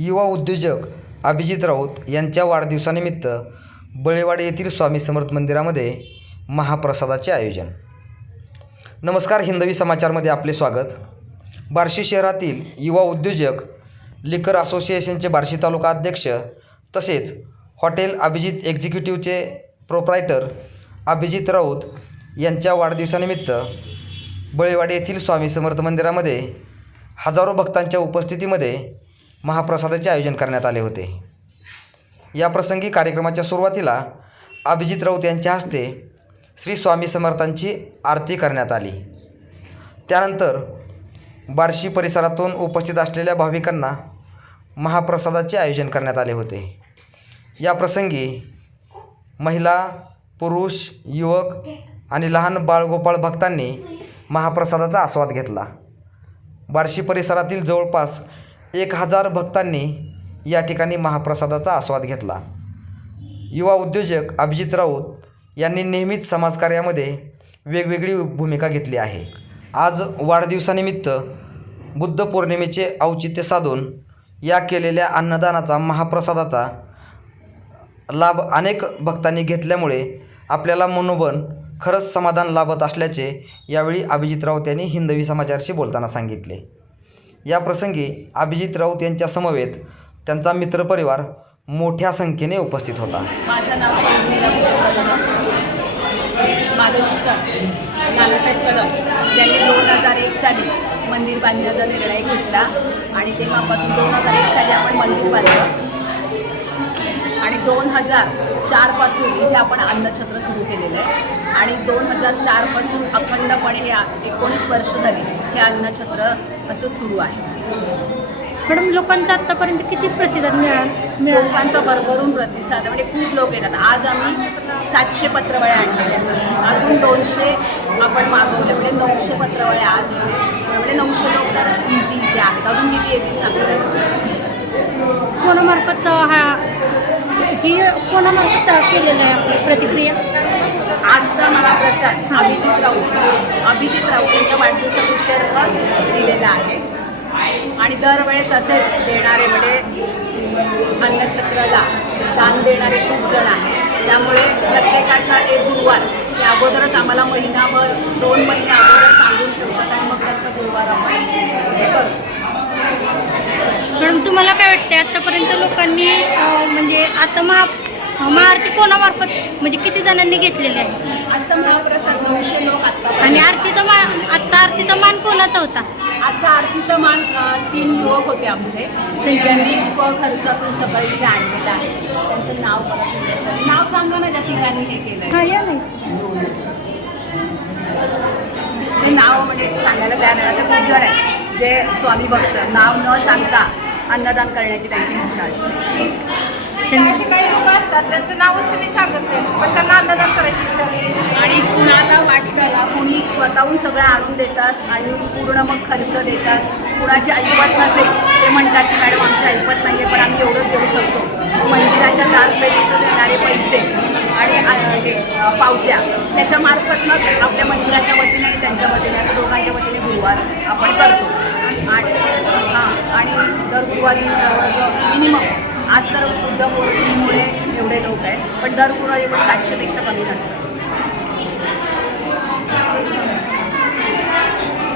युवा उद्योजक अभिजित राऊत यांच्या वाढदिवसानिमित्त बळेवाडी येथील स्वामी समर्थ मंदिरामध्ये महाप्रसादाचे आयोजन. नमस्कार हिंदवी समाचारमध्ये आपले स्वागत. बार्शी शहरातील युवा उद्योजक लिकर असोसिएशनचे बार्शी तालुका अध्यक्ष तसेच हॉटेल अभिजित एक्झिक्युटिव्हचे प्रोप्रायटर अभिजित राऊत यांच्या वाढदिवसानिमित्त बळेवाडी येथील स्वामी समर्थ मंदिरामध्ये हजारो भक्तांच्या उपस्थितीमध्ये महाप्रसादाचे आयोजन करण्यात आले होते. या प्रसंगी कार्यक्रमाच्या सुरुवातीला अभिजित राऊत यांच्या हस्ते श्री स्वामी समर्थांची आरती करण्यात आली. त्यानंतर बार्शी परिसरातून उपस्थित असलेल्या भाविकांना महाप्रसादाचे आयोजन करण्यात आले होते. या प्रसंगी महिला पुरुष युवक आणि लहान बाळगोपाळ भक्तांनी महाप्रसादाचा आस्वाद घेतला. बार्शी परिसरातील जवळपास एक हजार भक्तांनी या ठिकाणी महाप्रसादाचा आस्वाद घेतला. युवा उद्योजक अभिजित राऊत यांनी नेहमीच समाजकार्यामध्ये वेगवेगळी भूमिका घेतली आहे. आज वाढदिवसानिमित्त बुद्ध पौर्णिमेचे औचित्य साधून या केलेल्या अन्नदानाचा महाप्रसादाचा लाभ अनेक भक्तांनी घेतल्यामुळे आपल्याला मनोबन खरंच समाधान लाभत असल्याचे यावेळी अभिजित राऊत यांनी हिंदवी समाचारशी बोलताना सांगितले. या प्रसंगी अभिजित राऊत यांच्या समवेत त्यांचा मित्रपरिवार मोठ्या संख्येने उपस्थित होता. माझं नाव माझे मिस्टर नानासाहेब कदम त्यांनी दोन हजार एक साली मंदिर बांधण्याचा निर्णय घेतला आणि तेव्हापासून दोन हजार एक साली आपण मंदिर बांधलं. आणि दोन हजार चारपासून इथे आपण अन्नछत्र सुरू केलेलं आहे आणि दोन हजार चारपासून अखंडपणे हे एकोणीस वर्ष झाली हे अन्नछत्र असं सुरू आहे मॅडम लोकांचा आत्तापर्यंत किती प्रतिसाद मिळाला लोकांचा भरभरून प्रतिसाद. म्हणजे खूप लोक येतात आज आम्ही सातशे पत्रवळ्या आणलेल्या. अजून दोनशे आपण मागवले म्हणजे नऊशे पत्रवळ्या आज. म्हणजे नऊशे लोक तर इझी इथे आहेत अजून किती येतील चांगलं कोणामार्फत ही कोणामार्फत केलेलं आहे आपली प्रतिक्रिया? आजचा मला प्रसाद अभिजित राऊत. अभिजित राऊत यांच्या वाढदिवसाप्रित्यर्थ दिलेला आहे. आणि दरवेळेस असेच देणारे म्हणजे अन्नछत्रला दान देणारे खूप जण आहेत. त्यामुळे प्रत्येकाचा एक गुरुवार ते अगोदरच आम्हाला महिनाभर दोन महिने अगोदर सांगून ठेवतात आणि मग त्यांचा गुरुवार आपण करतो. मॅडम तुम्हाला काय वाटते आत्तापर्यंत लोकांनी म्हणजे आता महा महाआरती कोणामार्फत? म्हणजे किती जणांनी घेतलेली आहे? आजचा महाप्रसाद नऊशे लोक आत्ता आणि आरतीचा मान आत्ता आरतीचा मान कोणाचा होता? आजचा आरतीचा मान अ, तीन युवक होते आमचे. ज्यांनी स्वखर्चातून सगळं इथे आणलेलं आहे. त्यांचं नाव. नाव सांगा ना ज्या ठिकाणी हे केलंय. हा या नाही ते नाव म्हणजे सांगायला तयार नाही. असं खूप जण आहे जे स्वामी भक्त. नाव न सांगता अन्नदान करण्याची त्यांची इच्छा असते. अशी काही लोक असतात त्यांचं नावच त्यांनी सांगत नाही. पण त्यांना अन्नदान करायची इच्छा असते. आणि कुणाला वाटतं कुणी स्वतःहून सगळं आणून देतात आणि पूर्ण मग खर्च देतात. कुणाची ऐपत नसेल ते म्हणतात की मॅडम आमची ऐपत नाही आहे पण आम्ही एवढंच देऊ शकतो. मंदिराच्या दानपेटीतून देणारे पैसे आणि हे पावत्या त्याच्या मार्फत मग आपल्या मंदिराच्या वतीने आणि त्यांच्या वतीने असं दोघांच्या वतीने गुरुवार आपण करतो. आणि हां आणि दर गुरुवारी मिनिमम आज तर बुद्ध पौर्णिमेमुळे एवढे लोक आहेत. पण दर गुरुवारी पण सातशेपेक्षा कमी नसतात.